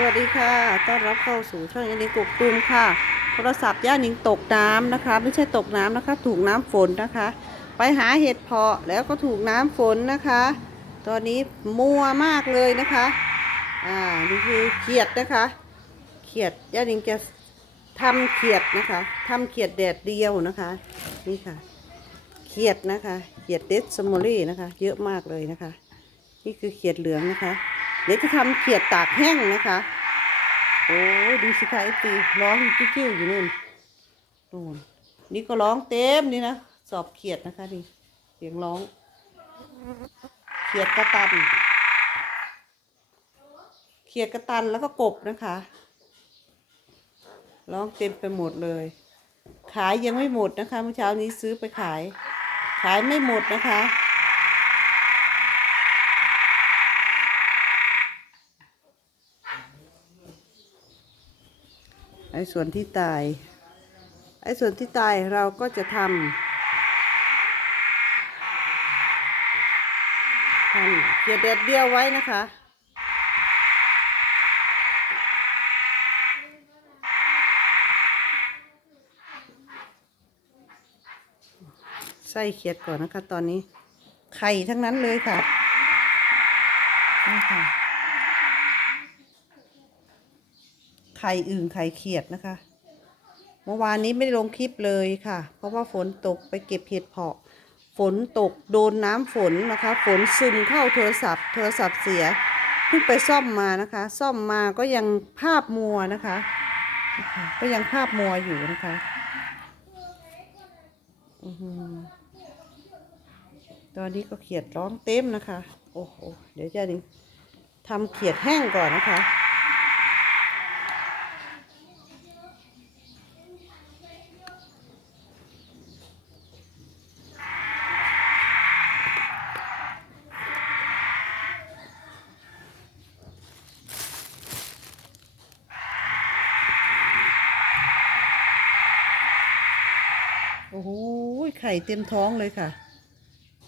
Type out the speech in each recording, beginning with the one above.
สวัสดีค่ะ ต้อนรับเข้าสู่ช่องยันนิงกกตูมค่ะ โทรศัพท์ย่านิงตกน้ำนะคะ ไม่ใช่ตกน้ำนะคะ ถูกน้ำฝนนะคะ ไปหาเห็ดเพาะแล้วก็ถูกน้ำฝนนะคะ ตอนนี้มัวมากเลยนะคะ อ่า นี่คือเขียดนะคะ เขียดย่านิงจะทำเขียดนะคะทำเขียดแดดเดียวนะคะ นี่ค่ะ เขียดนะคะ เขียดเดสมอรี่นะคะ เยอะมากเลยนะคะ นี่คือเขียดเหลืองนะคะ เดี๋ยวจะทำเขียดตากแห้งนะคะ โอ้ดูสิคะไอตีร้องกิ้วอยู่นู่นนู่นนี่ก็ร้องเต็มนี่นะ สอบเขียดนะคะนี่เสียงร้อง เขียดกระตัน เขียดกระตันแล้วก็กบนะคะ ร้องเต็มไปหมดเลย ขายยังไม่หมดนะคะเมื่อเช้านี้ซื้อไปขาย ขายไม่หมดนะคะ ไอ้ส่วนที่ตาย ไอ้ส่วนที่ตายเราก็จะทำทำเกียดแดดเดียวไว้นะคะใส่เขียดก่อนนะคะ ตอนนี้ ไข่ทั้งนั้นเลยค่ะนี่ค่ะ ไข่อึ่งไข่เขียดนะคะ เมื่อวานนี้ไม่ได้ลงคลิปเลยค่ะ เพราะว่าฝนตกไปเก็บเห็ดเพาะ ฝนตกโดนน้ำฝนนะคะ ฝนซึมเข้าโทรศัพท์ โทรศัพท์เสียเพิ่งไปซ่อมมานะคะ ซ่อมมาก็ยังภาพมัวนะคะ ก็ยังภาพมัวอยู่นะคะอตอนนี้ก็เขียดร้องเต็มนะคะ โอ้โห เดี๋ยวจะทำเขียดแห้งก่อนนะคะ อ้โหไข่เต็มท้องเลยค่ะ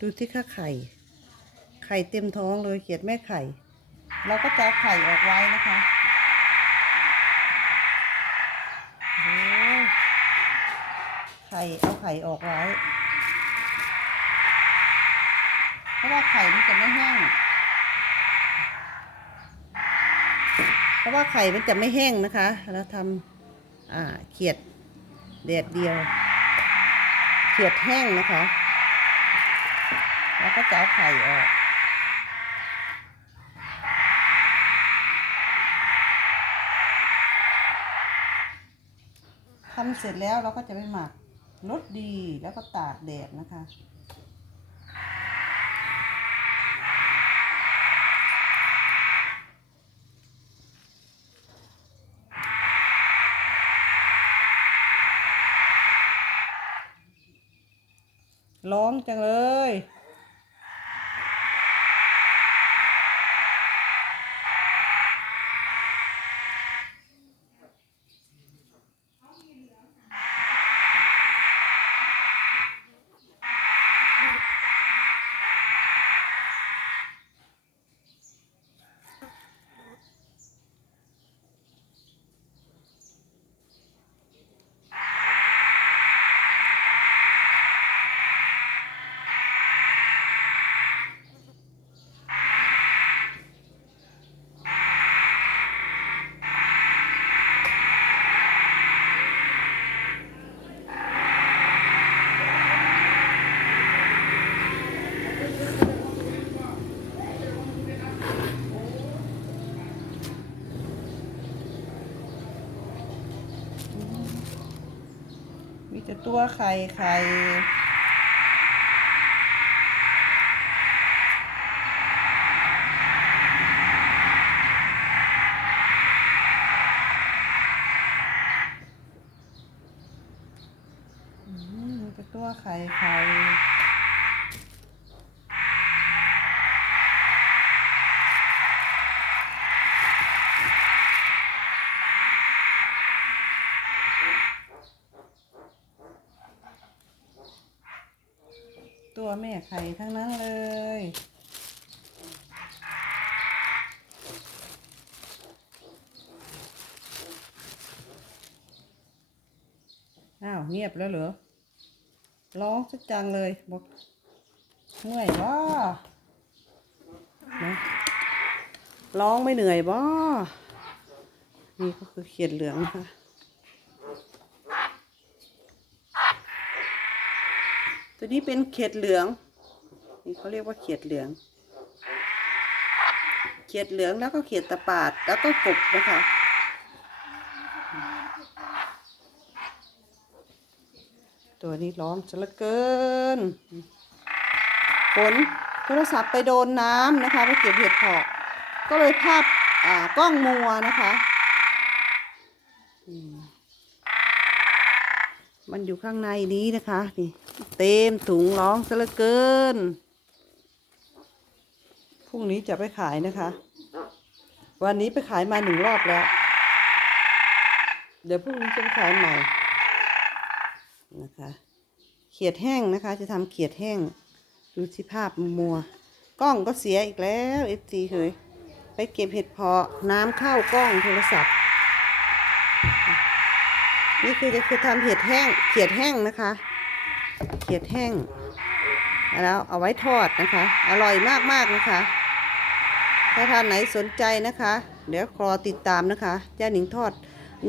ดูที่ค่าไข่ ไข่เต็มท้องเลยเขียดแม่ไข่ เราก็จะไข่ออกไว้นะคะโอ้โหไข่เอาไข่ออกไว้ เพราะว่าไข่มันจะไม่แห้ง เพราะว่าไข่มันจะไม่แห้งนะคะ เราทำอ่าเขียดแดดเดียว ขียดแห้งนะคะ แล้วก็จะเอาไข่ออกทำเสร็จแล้วเราก็จะไปหมักรสดีแล้วก็ตากแดดนะคะ ร้องจังเลย มีแต่ตัวไข่ไข่มีแต่ตัวไข่ไข่ ตัวแม่ไข่ทั้งนั้นเลย อ้าวเงียบแล้วเหรอ ร้องสักจังเลยบอกเมื่อยบ่ร้องไม่เหนื่อยบ่นี่ก็คือเขียนเหลืองนะคะ ตัวนี้เป็นเขียดเหลือง นี่เขาเรียกว่าเขียดเหลือง เขียดเหลืองแล้วก็เขียดตะปาดแล้วก็กบนะคะ ตัวนี้ร้อนซะลือเกินฝนโทรศัพท์ไปโดนน้ำนะคะไปเก็บเห็ดเพาะก็เลยภาพกล้องมัวนะคะอืม มันอยู่ข้างในนี้นะคะนี่เต็มถุงร้องซะเหลือเกินพรุ่งนี้จะไปขายนะคะ วันนี้ไปขายมาหนึ่งรอบแล้ว เดี๋ยวพรุ่งนี้จะไปขายใหม่นะคะ เขียดแห้งนะคะ จะทำเขียดแห้งดูสิภาพมัว กล้องก็เสียอีกแล้วเอฟซีเคยไปเก็บเห็ดเพาะน้ำเข้ากล้องโทรศัพท์ นี่คือจะคือทำเห็ดแห้ง เขียดแห้งนะคะ เขียดแห้ง แล้วเอาไว้ทอดนะคะ อร่อยมากๆนะคะ ถ้าท่านไหนสนใจนะคะ เดี๋ยวรอติดตามนะคะ ย่าหนิงทอด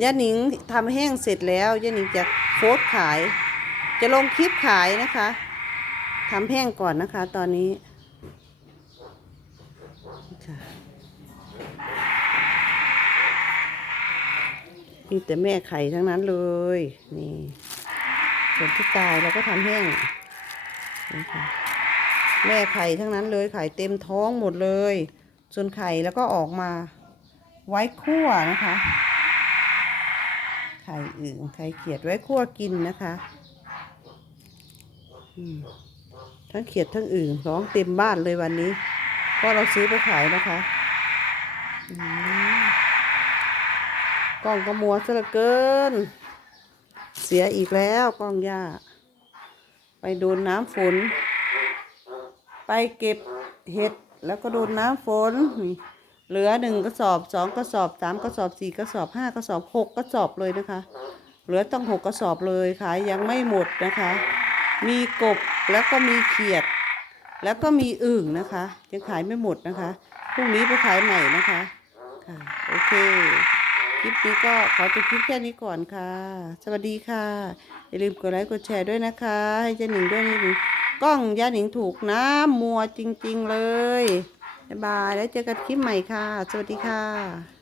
ย่าหนิงทำแห้งเสร็จแล้ว ย่าหนิงจะโพสขาย จะลงคลิปขายนะคะทำแห้งก่อนนะคะ ตอนนี้ มีแต่แม่ไข่ทั้งนั้นเลย นี่ส่วนที่ตายเราก็ทำแห้งนี่ค่ะแม่ไข่ทั้งนั้นเลยไข่เต็มท้องหมดเลย ส่วนไข่แล้วก็ออกมา ไว้คั่วนะคะ ไข่อื่นไข่เขียดไว้คั่วกินนะคะทั้งเขียดทั้งอื่นร้องเต็มบ้านเลยวันนี้เพราะเราซื้อไปขายนะคะ อืม กล้องกระมัวซะเหลือเกิน เสียอีกแล้วกล้องย่า ไปโดนน้ำฝน ไปเก็บเห็ดแล้วก็โดนน้ำฝนนี่เหลือหนึ่งกระสอบสองกระสอบสามกระสอบสี่กระสอบห้ากระสอบหกกระสอบเลยนะคะ เหลือต้องหกกระสอบเลยขายยังไม่หมดนะคะ มีกบแล้วก็มีเขียด แล้วก็มีอึ่งนะคะ ยังขายไม่หมดนะคะพรุ่งนี้ไปขายใหม่นะคะค่ะโอเค คลิปนี้ก็ขอจบคลิปแค่นี้ก่อนค่ะ สวัสดีค่ะ อย่าลืมกดไลค์กดแชร์ด้วยนะคะ ให้เจ๊หนิงด้วยนะหนึงกล้องย่าหนิงถูกนะมัวจริง ๆ เลย บ๊ายบาย แล้วเจอกันคลิปใหม่ค่ะ สวัสดีค่ะ